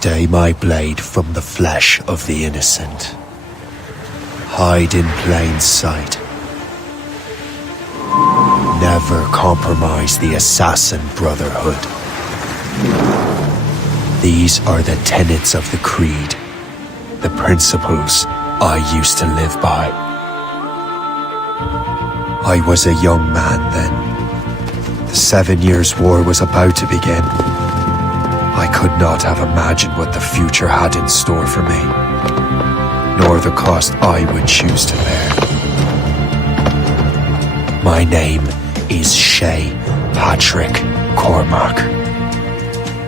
Stay my blade from the flesh of the innocent. Hide in plain sight. Never compromise the Assassin Brotherhood. These are the tenets of the Creed, the principles I used to live by. I was a young man then. The 7 Years' War was about to begin. I could not have imagined what the future had in store for me, nor the cost I would choose to bear. My name is Shay Patrick Cormac.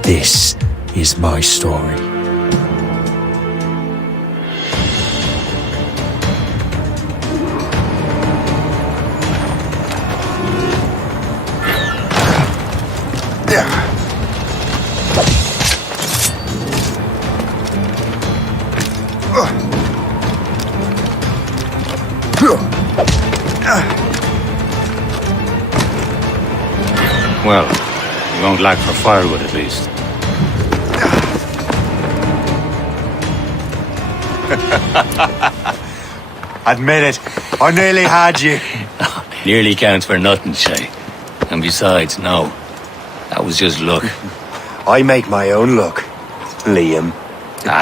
This is my story. Well, you won't lack for firewood at least. Admit it, I nearly had you. Nearly counts for nothing, Shay. And besides, no. That was just luck. I make my own luck, Liam.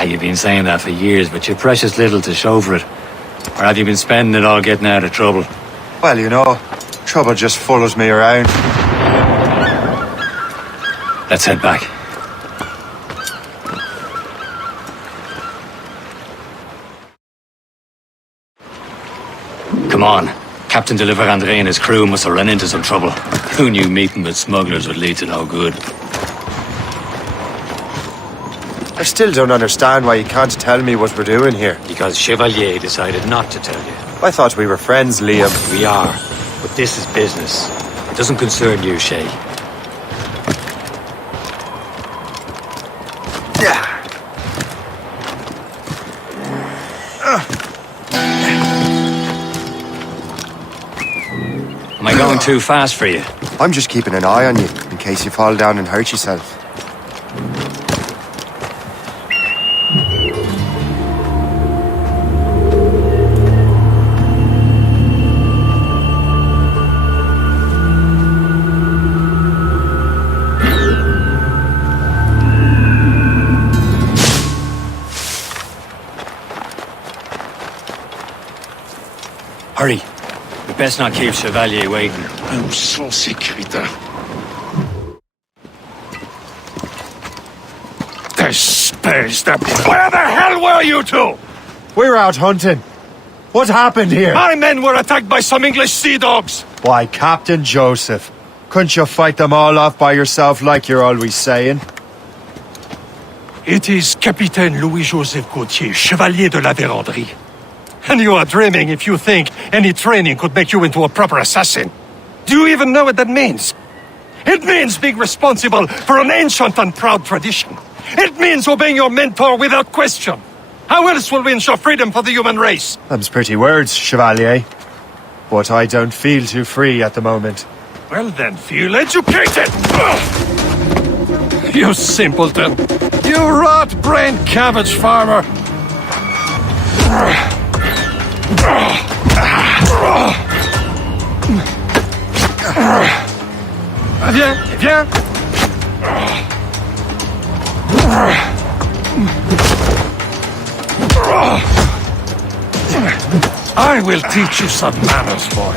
You've been saying that for years, but you're precious little to show for it. Or have you been spending it all getting out of trouble? Well, you know, trouble just follows me around. Let's head back. Come on. Captain de Andre and his crew must have run into some trouble. Who knew meeting with smugglers would lead to no good? I still don't understand why you can't tell me what we're doing here. Because Chevalier decided not to tell you. I thought we were friends, Liam. We are, but this is business. It doesn't concern you, Shay. Am I going too fast for you? I'm just keeping an eye on you, in case you fall down and hurt yourself. Hurry. We best not keep Chevalier waiting. Où sont ces crétins? Despise them. Where the hell were you two? We're out hunting. What happened here? My men were attacked by some English sea dogs. Why, Captain Joseph, couldn't you fight them all off by yourself like you're always saying? It is Capitaine Louis-Joseph Gauthier, Chevalier de la Vérendrye. And you are dreaming if you think any training could make you into a proper assassin. Do you even know what that means? It means being responsible for an ancient and proud tradition. It means obeying your mentor without question. How else will we ensure freedom for the human race? Them's pretty words, Chevalier. But I don't feel too free at the moment. Well then, feel educated! You simpleton! You rot-brained cabbage farmer! Viens, viens! I will teach you some manners, boy.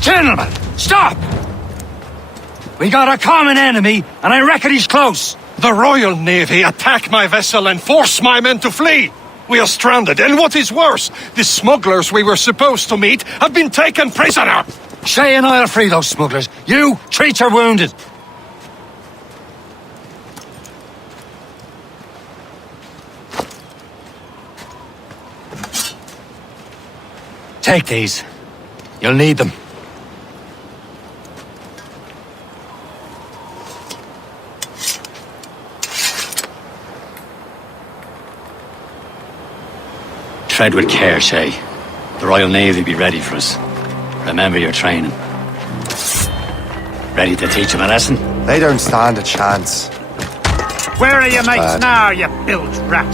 Gentlemen, stop! We got a common enemy, and I reckon he's close. The Royal Navy attack my vessel and force my men to flee. We are stranded, and what is worse, the smugglers we were supposed to meet have been taken prisoner. Shay and I'll free those smugglers. You treat your wounded. Take these. You'll need them. Tread with care, Shay. The Royal Navy will be ready for us. Remember your training. Ready to teach them a lesson? They don't stand a chance. Where are your mates bad. now, you bilge rat?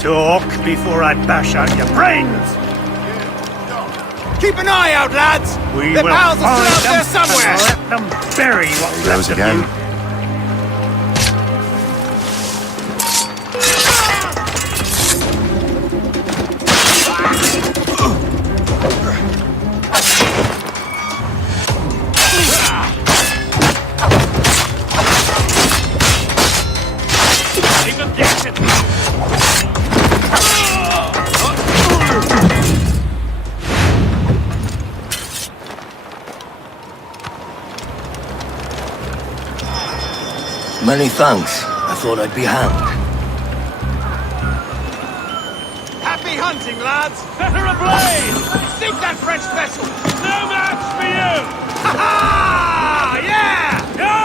Talk before I bash out your brains! Keep an eye out, lads! We Their will pals are find still out them there somewhere! and let them bury what's There he goes left of again. you. Many thanks. I thought I'd be hanged. Happy hunting, lads! Set her ablaze! Sink that French vessel! No match for you! Ha ha! Yeah! Yeah!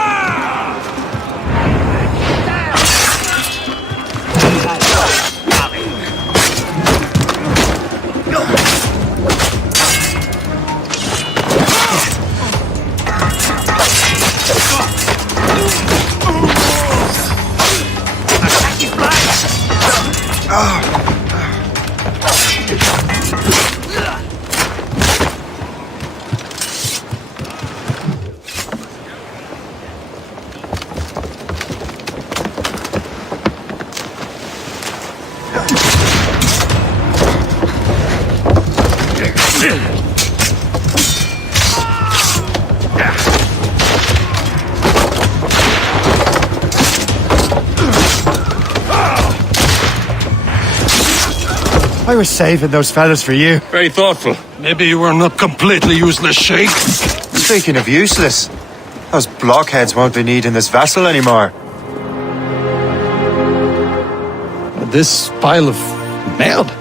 I was saving those fellas for you. Very thoughtful. Maybe you were not completely useless, Sheikh. Speaking of useless, those blockheads won't be needing this vessel anymore. This pile of mud?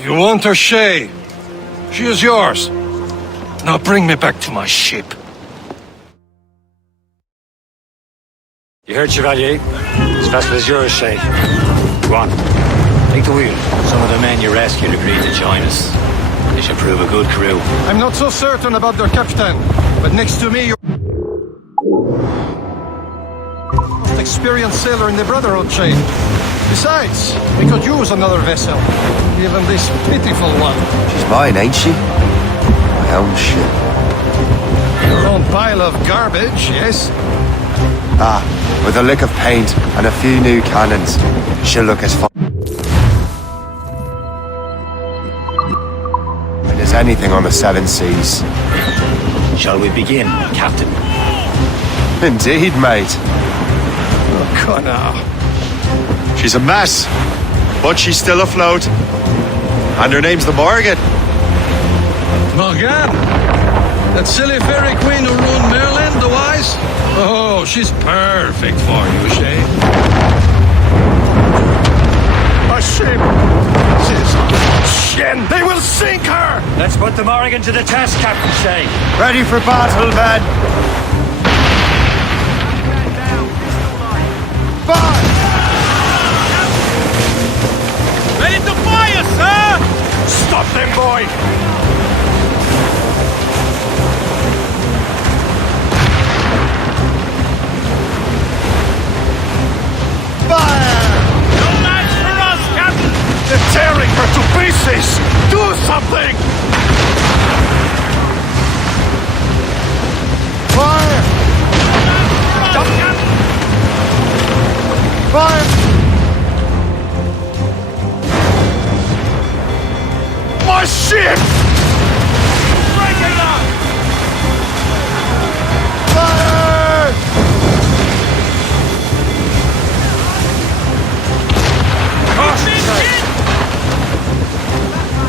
You want her, Shay? She is yours. Now bring me back to my ship. You heard, Chevalier? This vessel is yours, Shay. Go on. Take the wheel. Some of the men you rescued agreed to join us. They should prove a good crew. I'm not so certain about their captain, but next to me, you're the most experienced sailor in the Brotherhood chain. Besides, we could use another vessel, even this pitiful one. She's mine, ain't she? My own ship. Your own pile of garbage, yes? Ah, with a lick of paint and a few new cannons, she'll look as fine as anything on the seven seas. Shall we begin, Captain? Indeed, mate. Oh, Connor. She's a mess, but she's still afloat. And her name's the Morgan. Morgan? That silly fairy queen who ruined Merlin, the wise? Oh, she's perfect for you, Shay. A ship! Shin! They will sink her! Let's put the Morrigan to the test, Captain Shay. Ready for battle, men! Fire! Ready to fire, sir! Stop them, boy! No match for us, Captain! They're tearing her to pieces! Do something! Fire! Stop, Captain! Fire! My ship! Breaking up! Fire! Shit!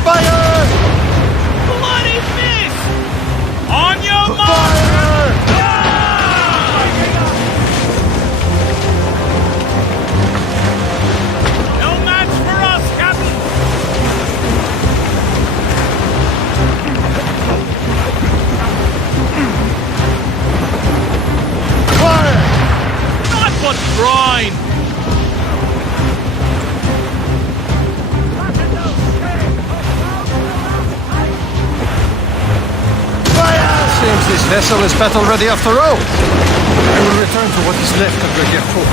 Fire! What is this? On your mark! Fire! No match for us, Captain! vessel is battle-ready after all. I will return to what is left of the Gerfaut.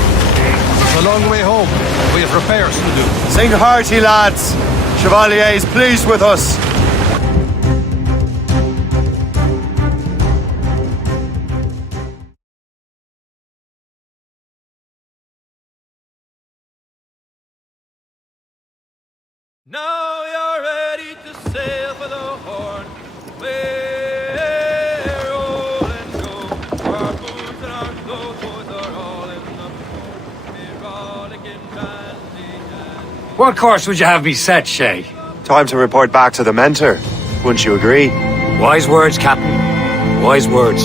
It's a long way home. We have repairs to do. Sing hearty, lads. Chevalier is pleased with us. Now you're ready to sail for the Horn. We're roll and go. Our boots and our clothes are all in the boat. We're rollicking bandy and What course would you have me set, Shay? Time to report back to the mentor. Wouldn't you agree? Wise words, Captain. Wise words.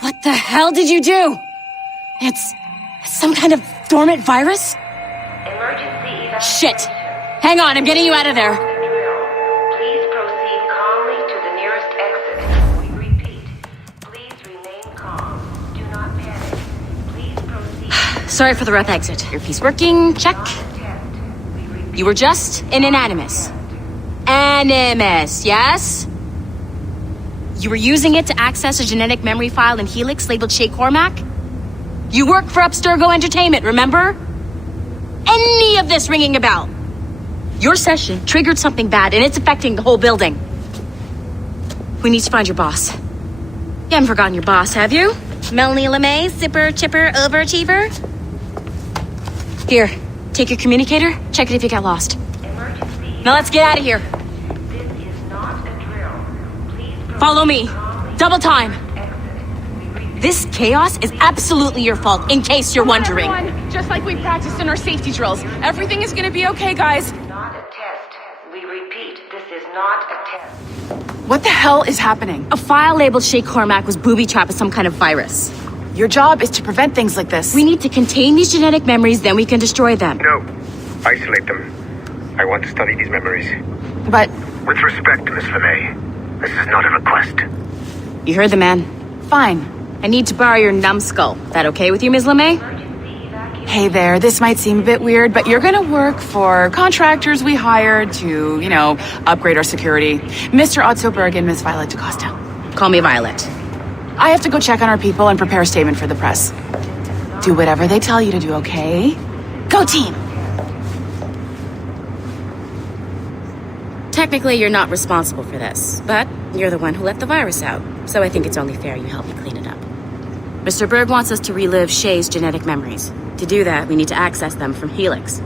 What the hell did you do? It's some kind of dormant virus? Shit! Hang on, I'm getting you out of there. Please proceed calmly to the nearest exit. We repeat, please remain calm. Do not panic. Please proceed. Sorry for the rough exit. Earpiece working, check. You were just in an animus. Animus, yes? You were using it to access a genetic memory file in Helix labeled Shay Cormac? You work for Abstergo Entertainment, remember? Any of this ringing a bell? Your session triggered something bad, and it's affecting the whole building. We need to find your boss. You haven't forgotten your boss, have you? Melanie LeMay, zipper, chipper, overachiever? Here, take your communicator, check it if you get lost. Now let's get out of here. This is not a drill. Please proceed Follow me. calmly to Double time. the nearest exit. We repeat, This chaos is absolutely your fault, in case you're wondering. Everyone, just like we practiced in our safety drills. Everything is gonna be okay, guys. not a test. We repeat, this is not a test. What the hell is happening? A file labeled Shay Cormac was booby-trapped with some kind of virus. Your job is to prevent things like this. We need to contain these genetic memories, then we can destroy them. No. Isolate them. I want to study these memories. But With respect, Miss LeMay, this is not a request. You heard the man. fine. I need to borrow your numbskull. That okay with you, Ms. LeMay? Hey there, this might seem a bit weird, but you're gonna work for contractors we hired to, upgrade our security. Mr. Otto Berg and Miss Violet DaCosta. Call me Violet. I have to go check on our people and prepare a statement for the press. Do whatever they tell you to do, okay? Go team! Technically, you're not responsible for this, but you're the one who let the virus out, so I think it's only fair you help me clean it up. Mr. Berg wants us to relive Shay's genetic memories. To do that, we need to access them from Helix.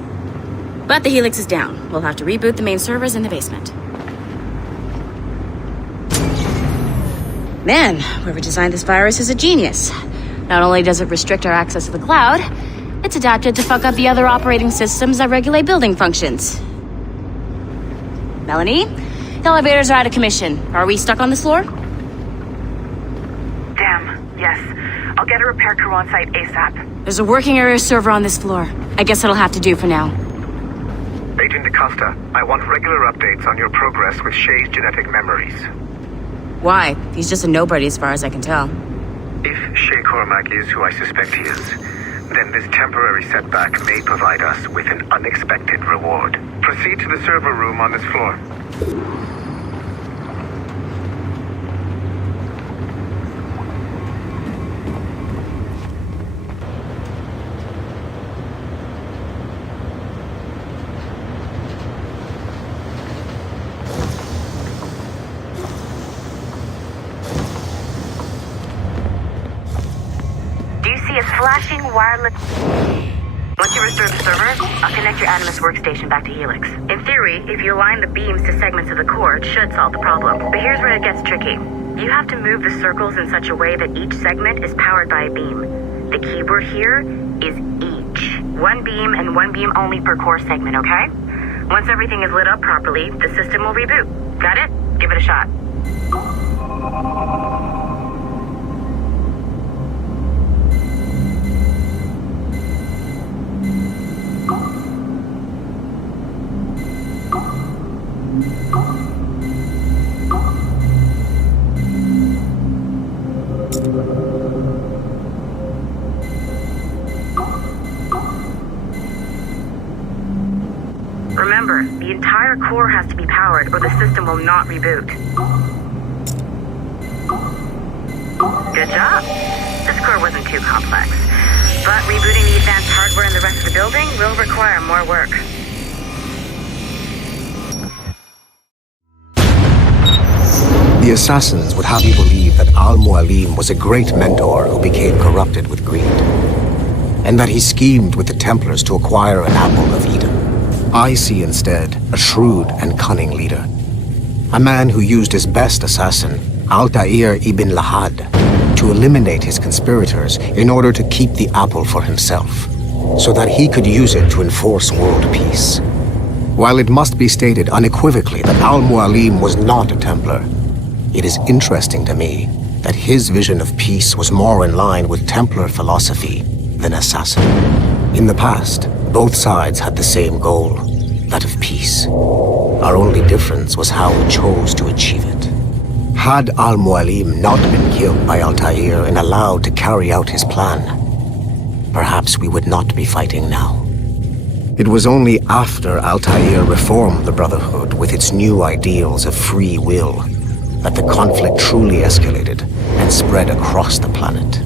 But the Helix is down. We'll have to reboot the main servers in the basement. Man, whoever designed this virus is a genius. Not only does it restrict our access to the cloud, it's adapted to fuck up the other operating systems that regulate building functions. Melanie, the elevators are out of commission. Are we stuck on this floor? Damn, yes. I'll get a repair crew on site ASAP. There's a working area server on this floor. I guess that'll have to do for now. Agent DaCosta, I want regular updates on your progress with Shay's genetic memories. Why? He's just a nobody as far as I can tell. If Shay Cormac is who I suspect he is, then this temporary setback may provide us with an unexpected reward. Proceed to the server room on this floor. Do you see a flashing wireless... Once you restore the server, I'll connect your Animus workstation back to Helix. In theory, if you align the beams to segments of the core, it should solve the problem. But here's where it gets tricky. You have to move the circles in such a way that each segment is powered by a beam. The keyword here is each. One beam and one beam only per core segment, okay? Once everything is lit up properly, the system will reboot. Got it? Give it a shot. Remember, the entire core has to be powered or the system will not reboot. Good job. This core wasn't too complex, but rebooting the advanced hardware in the rest of the building will require more work. The Assassins would have you believe that Al-Mualim was a great mentor who became corrupted with greed, and that he schemed with the Templars to acquire an apple of Eden. I see instead a shrewd and cunning leader, a man who used his best assassin, Altair ibn Lahad, to eliminate his conspirators in order to keep the apple for himself, so that he could use it to enforce world peace. While it must be stated unequivocally that Al-Mualim was not a Templar, it is interesting to me that his vision of peace was more in line with Templar philosophy than Assassin. In the past, both sides had the same goal, that of peace. Our only difference was how we chose to achieve it. Had Al-Mualim not been killed by Altair and allowed to carry out his plan, perhaps we would not be fighting now. It was only after Altair reformed the Brotherhood with its new ideals of free will that the conflict truly escalated and spread across the planet.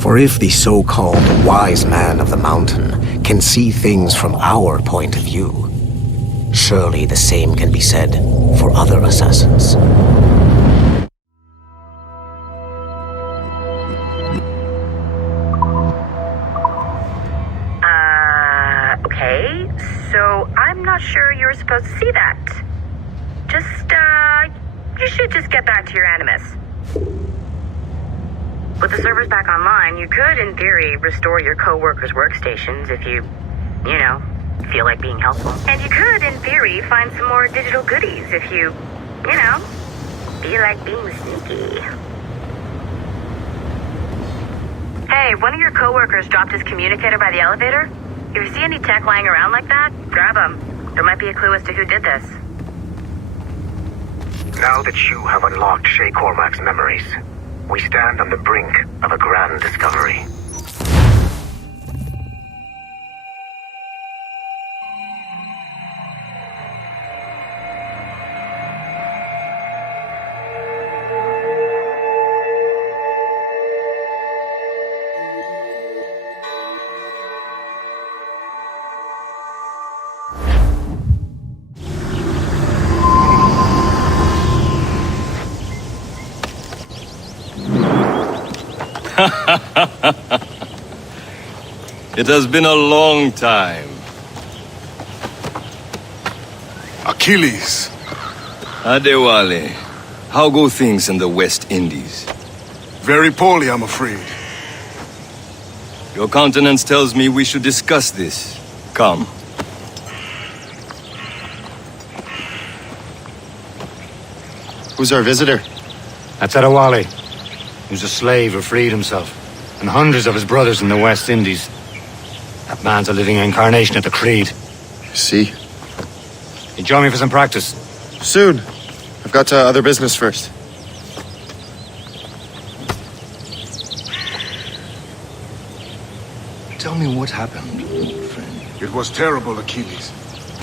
For if the so-called wise man of the mountain can see things from our point of view, surely the same can be said for other assassins. Okay, so I'm not sure you were supposed to see that. You should just get back to your Animus. With the servers back online, you could, in theory, restore your co-workers' workstations if you feel like being helpful. And you could, in theory, find some more digital goodies if you feel like being sneaky. Hey, one of your co-workers dropped his communicator by the elevator. If you see any tech lying around like that, grab them. There might be a clue as to who did this. Now that you have unlocked Shay Cormac's memories, we stand on the brink of a grand discovery. It has been a long time. Achilles. Adewale, how go things in the West Indies? Very poorly, I'm afraid. Your countenance tells me we should discuss this. Come. Who's our visitor? That's Adewale. He was a slave who freed himself, and hundreds of his brothers in the West Indies. That man's a living incarnation of the Creed. See? You join me for some practice? Soon. I've got other business first. Tell me what happened, friend. It was terrible, Achilles.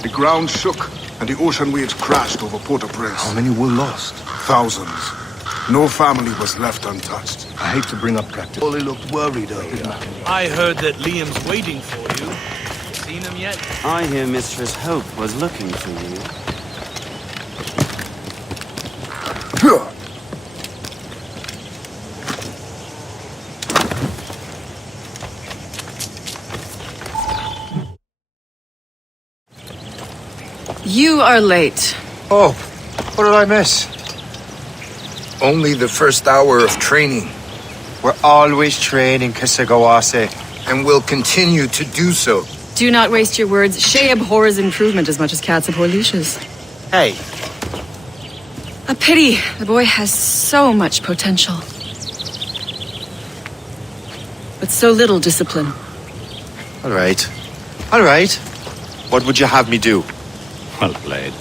The ground shook, and the ocean waves crashed over Port-au-Prince. How many were lost? Thousands. No family was left untouched. I hate to bring up practice. Ollie looked worried earlier. I heard that Liam's waiting for you. Seen him yet? I hear Mistress Hope was looking for you. You are late. Oh, what did I miss? Only the first hour of training. We're always training, Kisagawase. And will continue to do so. Do not waste your words. Shay abhors improvement as much as cats abhor leashes. Hey. A pity. The boy has so much potential. But so little discipline. All right. All right. What would you have me do? Well played.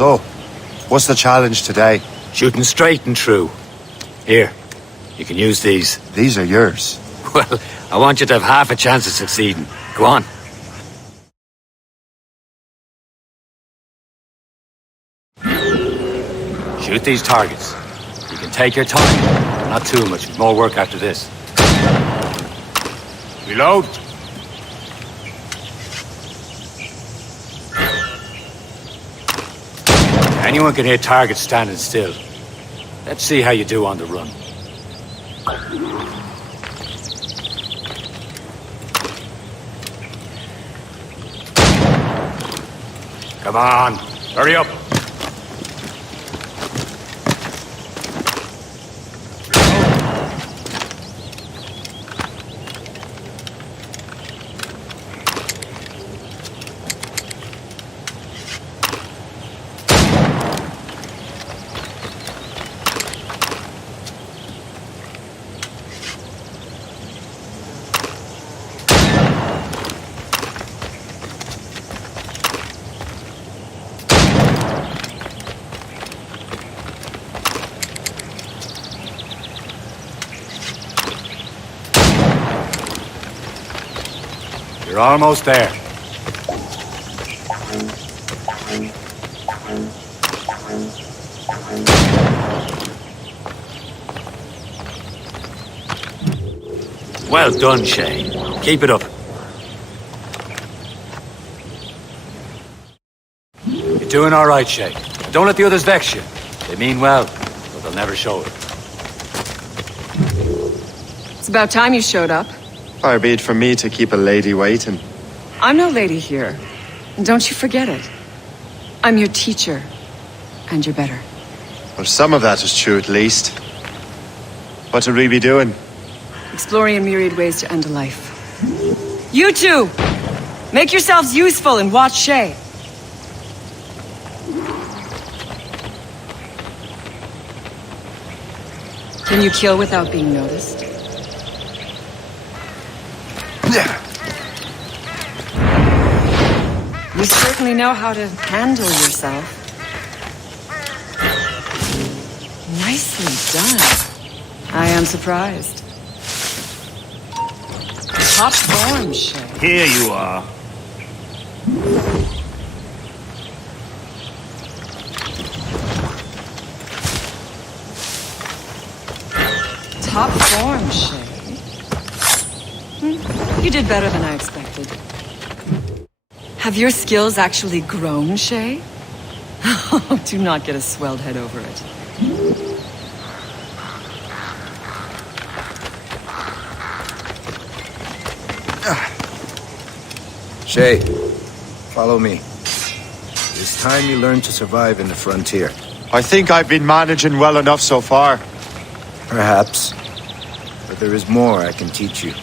So, what's the challenge today? Shooting straight and true. Here, you can use these. These are yours. Well, I want you to have half a chance of succeeding. Go on. Shoot these targets. You can take your time. Not too much. More work after this. Reload. Anyone can hit targets standing still. Let's see how you do on the run. Come on, hurry up. You're almost there. Well done, Shay. Keep it up. You're doing all right, Shay. Don't let the others vex you. They mean well, but they'll never show it. It's about time you showed up. Far be it from me to keep a lady waiting. I'm no lady here. And don't you forget it. I'm your teacher. And you're better. Well, some of that is true at least. What would we be doing? Exploring a myriad ways to end a life. You two! Make yourselves useful and watch Shay. Can you kill without being noticed? You certainly know how to handle yourself. Nicely done. I am surprised. Top form, Shay. Here you are. Top form, Shay. You did better than I expected. Have your skills actually grown, Shay? Oh, do not get a swelled head over it. Shay, follow me. It's time you learn to survive in the frontier. I think I've been managing well enough so far. Perhaps. But there is more I can teach you.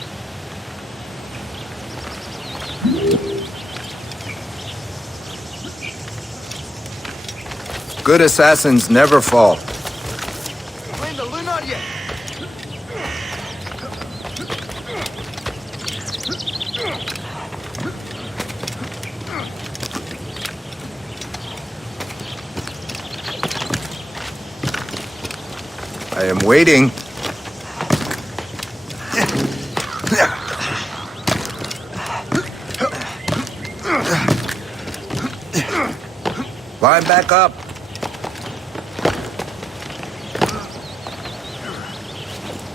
Good assassins never fall. I am waiting. Climb back up.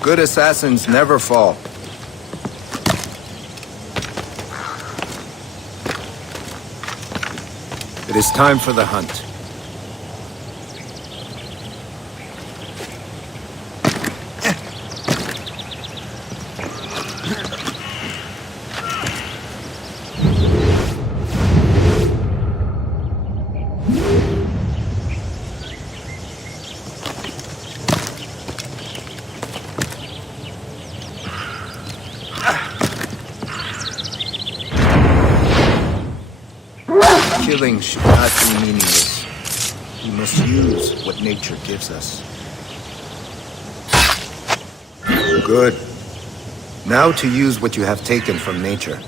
Good assassins never fall. It is time for the hunt. Killing should not be meaningless. We must use what nature gives us. Good. Now to use what you have taken from nature.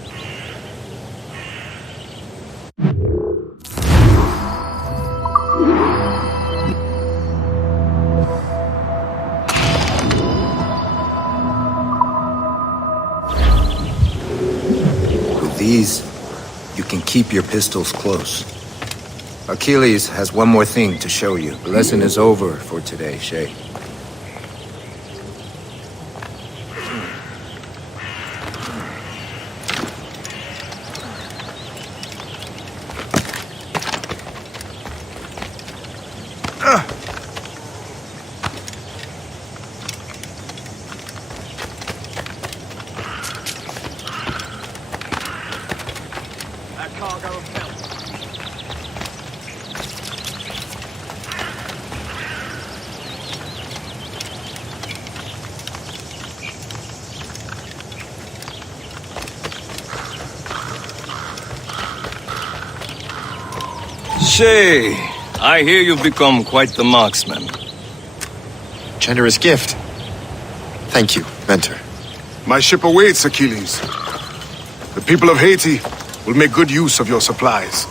can keep your pistols close. Achilles has one more thing to show you. The lesson is over for today, Shay. Shay, I hear you've become quite the marksman. Generous gift. Thank you, Mentor. My ship awaits, Achilles. The people of Haiti will make good use of your supplies.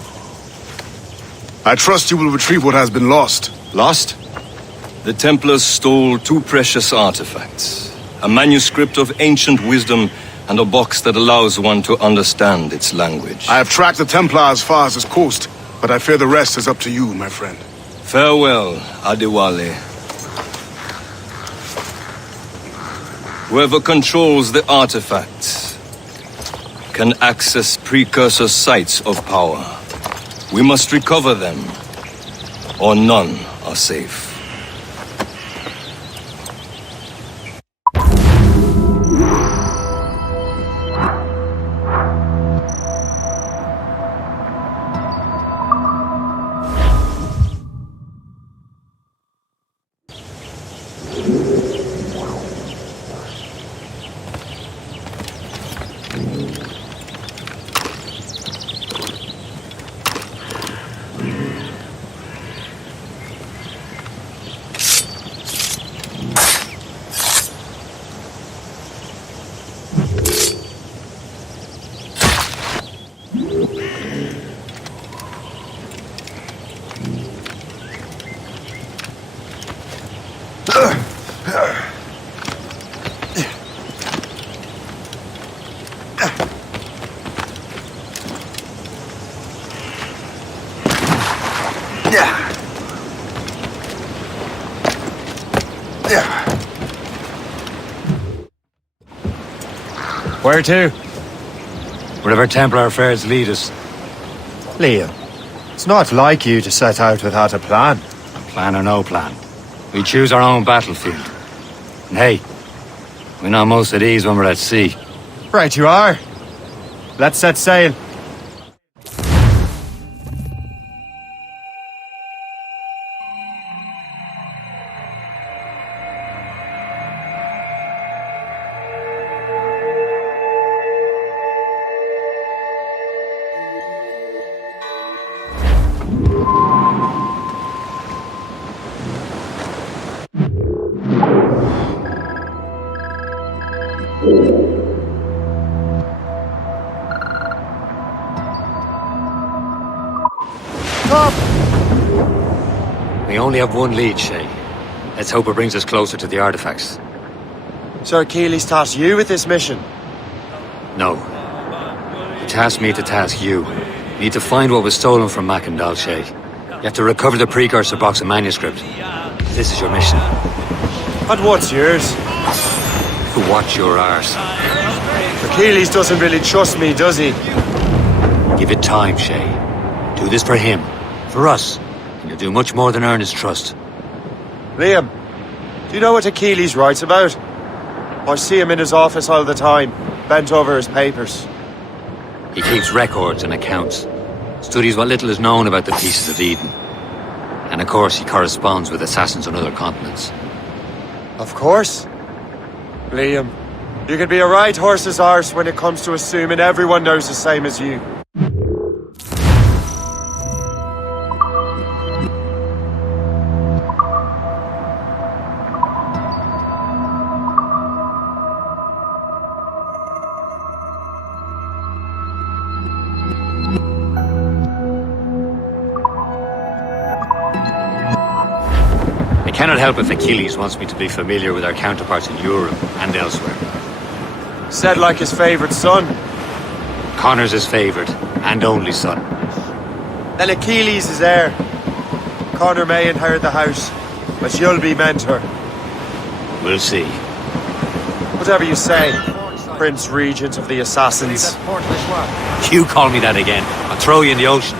I trust you will retrieve what has been lost. Lost? The Templars stole 2 precious artifacts. A manuscript of ancient wisdom and a box that allows one to understand its language. I have tracked the Templar as far as this coast, but I fear the rest is up to you, my friend. Farewell, Adewale. Whoever controls the artifacts can access precursor sites of power. We must recover them, or none are safe. Where to? Wherever Templar affairs lead us. Liam, it's not like you to set out without a plan. Plan or no plan. We choose our own battlefield. And hey, we know most at ease when we're at sea. Right you are. Let's set sail. We only have one lead, Shay. Let's hope it brings us closer to the artifacts. Sir Achilles tasked you with this mission? No. He tasked me to task you. You need to find what was stolen from Mackandal, Shay. You have to recover the precursor box and manuscript. This is your mission. And what's yours? Watch your arse. Achilles doesn't really trust me, does he? Give it time, Shay. Do this for him. For us. And you'll do much more than earn his trust. Liam, do you know what Achilles writes about? I see him in his office all the time, bent over his papers. He keeps records and accounts. Studies what little is known about the pieces of Eden. And of course, he corresponds with assassins on other continents. Of course. Liam, you can be a right horse's arse when it comes to assuming everyone knows the same as you. I cannot help if Achilles wants me to be familiar with our counterparts in Europe and elsewhere. Said like his favorite son. Connor's his favourite. and only son. Then Achilles is heir. Connor may inherit the house, but you'll be mentor. We'll see. Whatever you say, Prince Regent of the Assassins. You call me that again, I'll throw you in the ocean.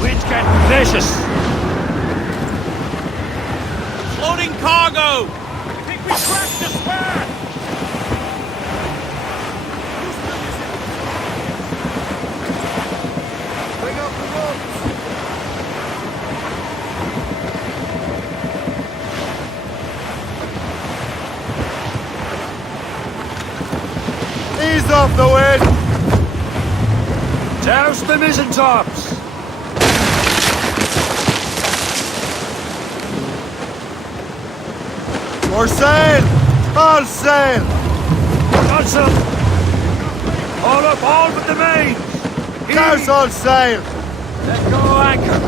Wind's getting vicious. Floating cargo! I think we crashed the spur! Bring up the ropes! Ease off the wind! Douse the mizzen tops! For sail! All sail! Johnson! All up, all but the main! Douse all sail! Let go anchor!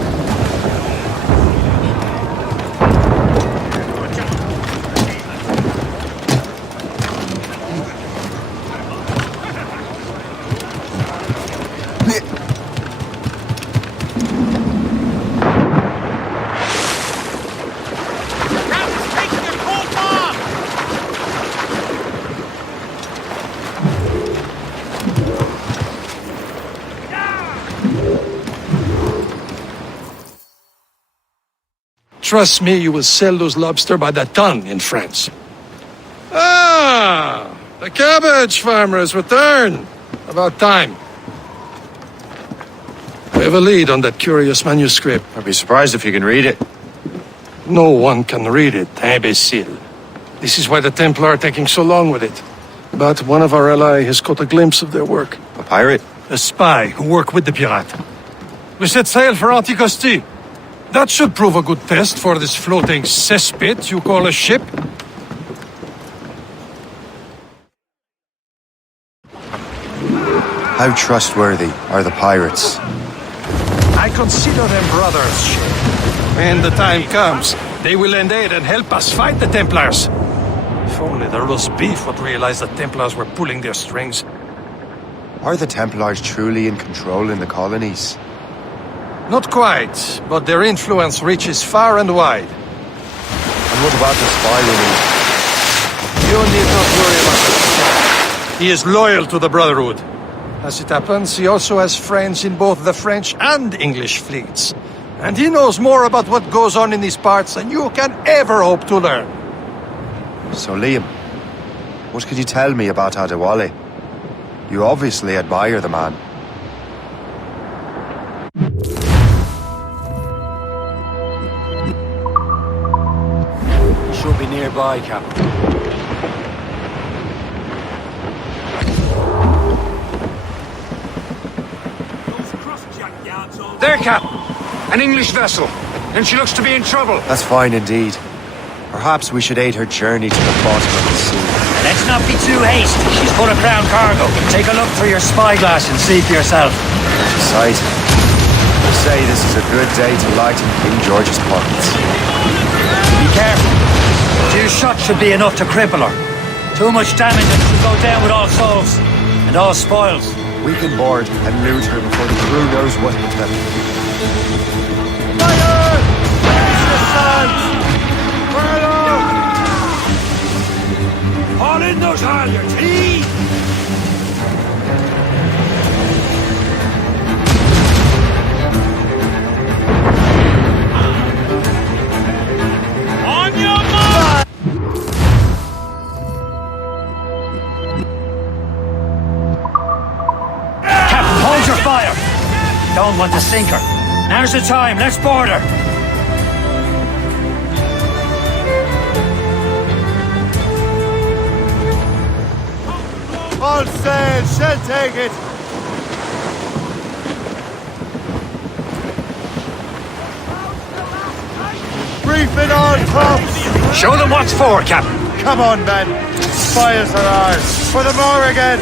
Trust me, you will sell those lobster by the ton in France. Ah, the cabbage farmer has returned. About time. We have a lead on that curious manuscript. I'd be surprised if you can read it. No one can read it, imbecile. This is why the Templar are taking so long with it. But one of our allies has caught a glimpse of their work. A pirate? A spy who worked with the pirate. We set sail for Anticosti. That should prove a good test for this floating cesspit you call a ship. How trustworthy are the pirates? I consider them brothers, Shay. When the time comes, they will lend aid and help us fight the Templars. If only the roast beef would realize the Templars were pulling their strings. Are the Templars truly in control in the colonies? Not quite, but their influence reaches far and wide. And what about the spy ring? You need not worry about that. He is loyal to the Brotherhood. As it happens, he also has friends in both the French and English fleets. And he knows more about what goes on in these parts than you can ever hope to learn. So Liam, what could you tell me about Adewale? You obviously admire the man. Should be nearby, Captain. There, Cap! An English vessel, and she looks to be in trouble. That's fine indeed. Perhaps we should aid her journey to the bottom of the sea. Let's not be too hasty. She's full of crown cargo. Take a look through your spyglass and see for yourself. Sight. I say this is a good day to lighten King George's pockets. Be careful. A few shots should be enough to cripple her. Too much damage and she'll go down with all souls and all spoils. We can board and loot her before the crew knows what hit them. Fire! Raise your sons! Fire! Haul in those halyards, heave! On your mark! Captain, hold your fire! Don't want to sink her. Now's the time, let's board her! All sail, she'll take it! Brief it all, tops! Show them what's for, Captain. Come on, men! Fires are ours! For the Morrigan!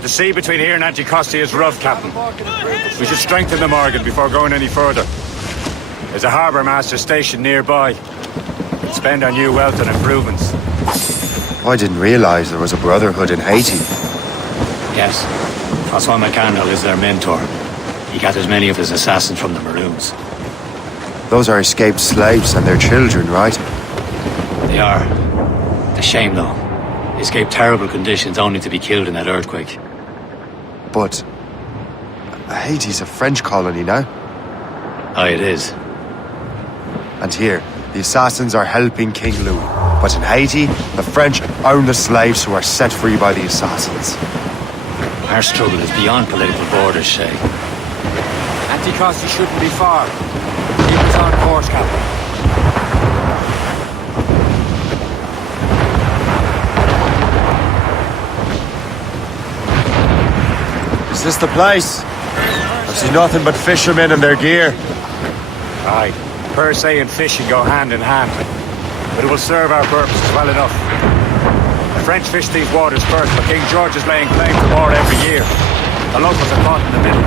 The sea between here and Anticosti is rough, Captain. We should strengthen the Morgan before going any further. There's a harbour master stationed nearby. We'll spend our new wealth on improvements. I didn't realize there was a brotherhood in Haiti. Yes. Francois McCandle is their mentor. He gathers many of his assassins from the Maroons. Those are escaped slaves and their children, right? They are. It's a shame, though. They escaped terrible conditions only to be killed in that earthquake. But Haiti's a French colony now. Aye, it is. And here, the assassins are helping King Louis. But in Haiti, the French own the slaves who are set free by the assassins. Our struggle is beyond political borders, Shay. Anticosti shouldn't be far. Keep us on course, Captain. Is this the place? I see nothing but fishermen and their gear. Aye. Per se and fishing go hand in hand. But it will serve our purposes well enough. The French fish these waters first, but King George is laying claim to more every year. The locals are caught in the middle.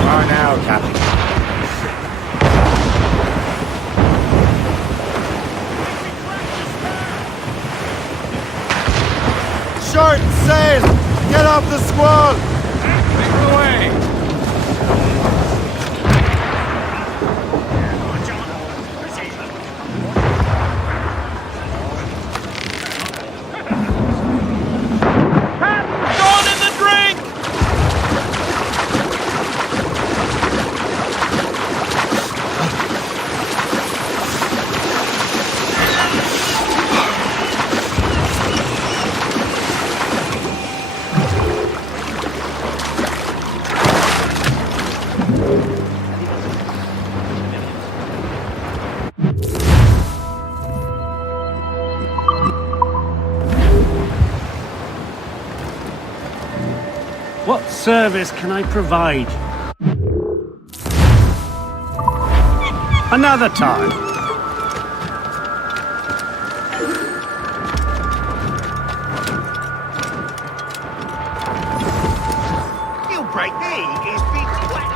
Far now, Captain. Short sail! Get off the squall! Make away! What service can I provide? Another time. You break me is big flat.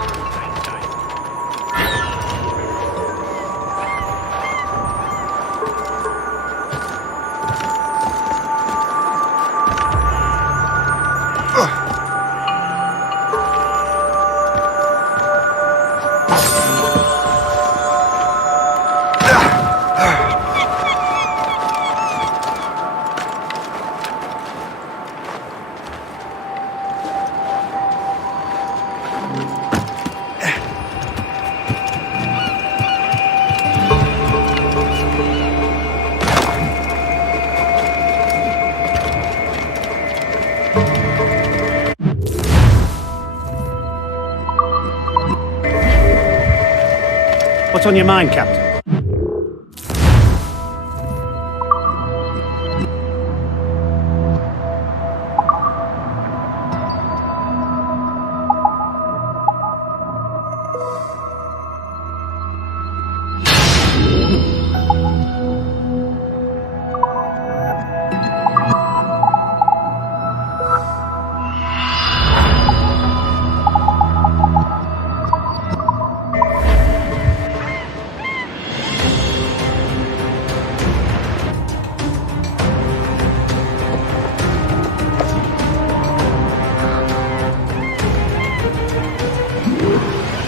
What's on your mind, Captain?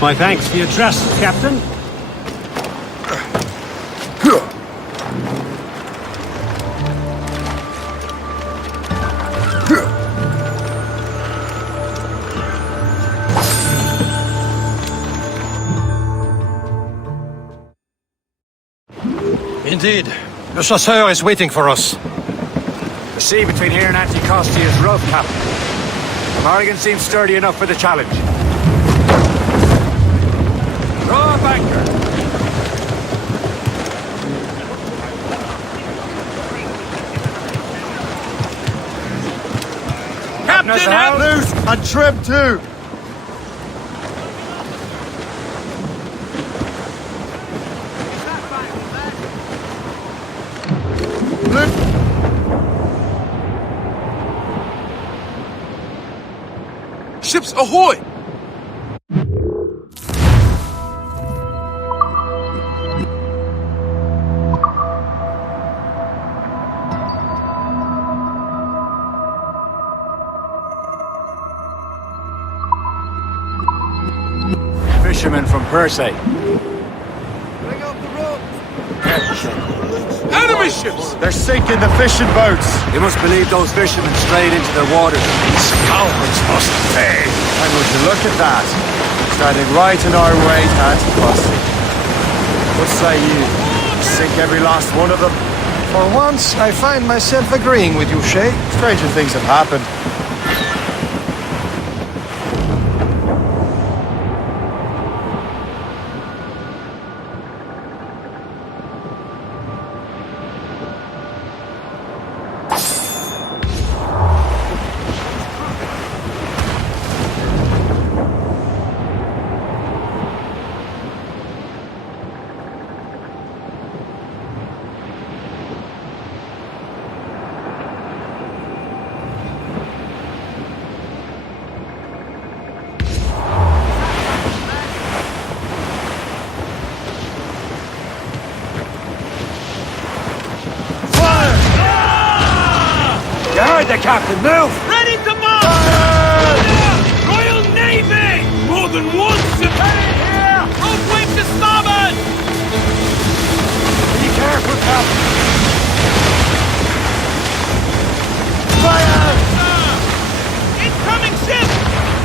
My thanks for your trust, Captain. Indeed. The chasseur is waiting for us. The sea between here and Anticosti is rough, Captain. The Morgan seems sturdy enough for the challenge. Throw up anchor. Captain, loose and trim too. ships, ahoy! Fishermen from Persay. Enemy ships! They're sinking the fishing boats! You must believe those fishermen strayed into their waters. These scoundrels must pay. And would you look at that? Standing right in our way to Antiquity. What say you? Sink every last one of them? For once, I find myself agreeing with you, Shay. Stranger things have happened. Guard the captain, move! Ready to march! Royal Navy! More than once! Here! Both wings to starboard! Be careful, captain! Fire! Incoming ship!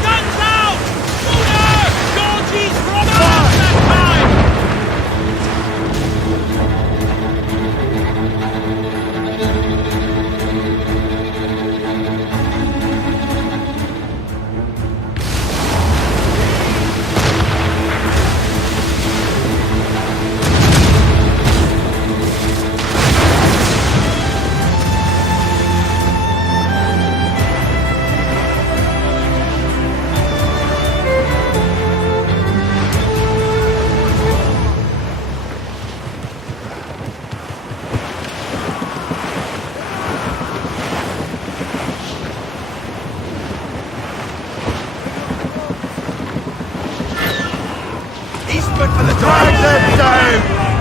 Guns out! Schooner! Georgie's robbers! That time! Drag them down!